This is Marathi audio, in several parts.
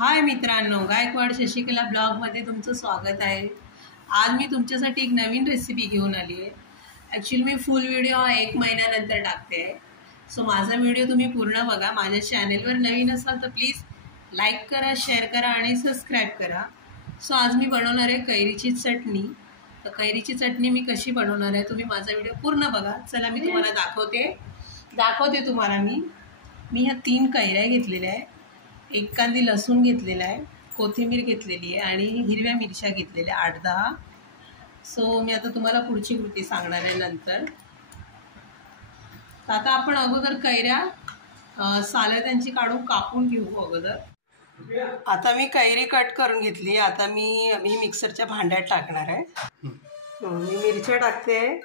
हाय मित्रांनो, गायकवाड शशिकला ब्लॉगमध्ये तुमचं स्वागत आहे। आज मी तुमच्यासाठी एक नवीन रेसिपी घेऊन आली आहे। ॲक्च्युली मी फुल व्हिडिओ 1 महिन्यानंतर टाकते आहे, सो माझा व्हिडिओ तुम्ही पूर्ण बघा। माझ्या चॅनलवर नवीन असाल तर प्लीज लाईक करा, शेअर करा आणि सबस्क्राईब करा। सो आज मी बनवणार आहे कैरीची चटणी। तर कैरीची चटणी मी कशी बनवणार आहे तुम्ही माझा व्हिडिओ पूर्ण बघा। चला मी तुम्हाला दाखवते तुम्हाला मी ह्या 3 कैऱ्या घेतलेल्या आहे, 1 कांदी लसूण घेतलेला आहे, कोथिंबीर घेतलेली आहे आणि हिरव्या मिरच्या घेतलेल्या 8-10। सो मी आता तुम्हाला पुढची कृती सांगणार आहे नंतर। तर आता आपण अगोदर कैऱ्या सालं त्यांची काढून कापून घेऊ अगोदर। आता मी कैरी कट करून घेतली। आता मी मिक्सरच्या भांड्यात टाकणार आहे। मी मिरच्या टाकते,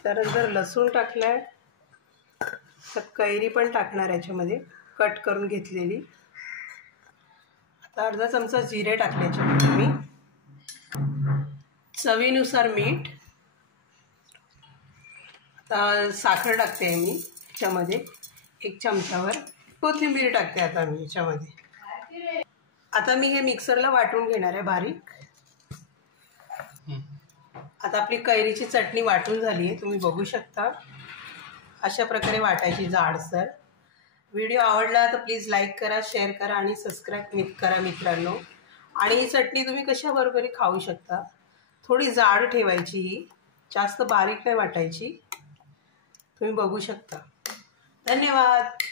त्यानंतर लसूण टाकलाय, तर कैरी पण टाकणार याच्यामध्ये कट करून घेतलेली। आता अर्धा चमचा जिरे टाकले याच्यामध्ये मी, चवीनुसार मीठ, आता साखर टाकते मी याच्यामध्ये 1 चमचावर, कोथिंबीर टाकते आता मी याच्यामध्ये। आता मी हे मिक्सरला वाटून घेणार आहे बारीक। आता आपली कैरीची चटणी वाटून झाली आहे, तुम्ही बघू शकता। अशा प्रकारे वाटायची जाडसर। व्हिडिओ आवडला तर प्लीज लाईक करा, शेअर करा आणि सबस्क्राईब करा मित्रांनो। आणि ही चटणी तुम्ही कशाबरोबरही खाऊ शकता। थोडी जाड ठेवायची, ही जास्त बारीक नाही वाटायची, तुम्ही बघू शकता। धन्यवाद।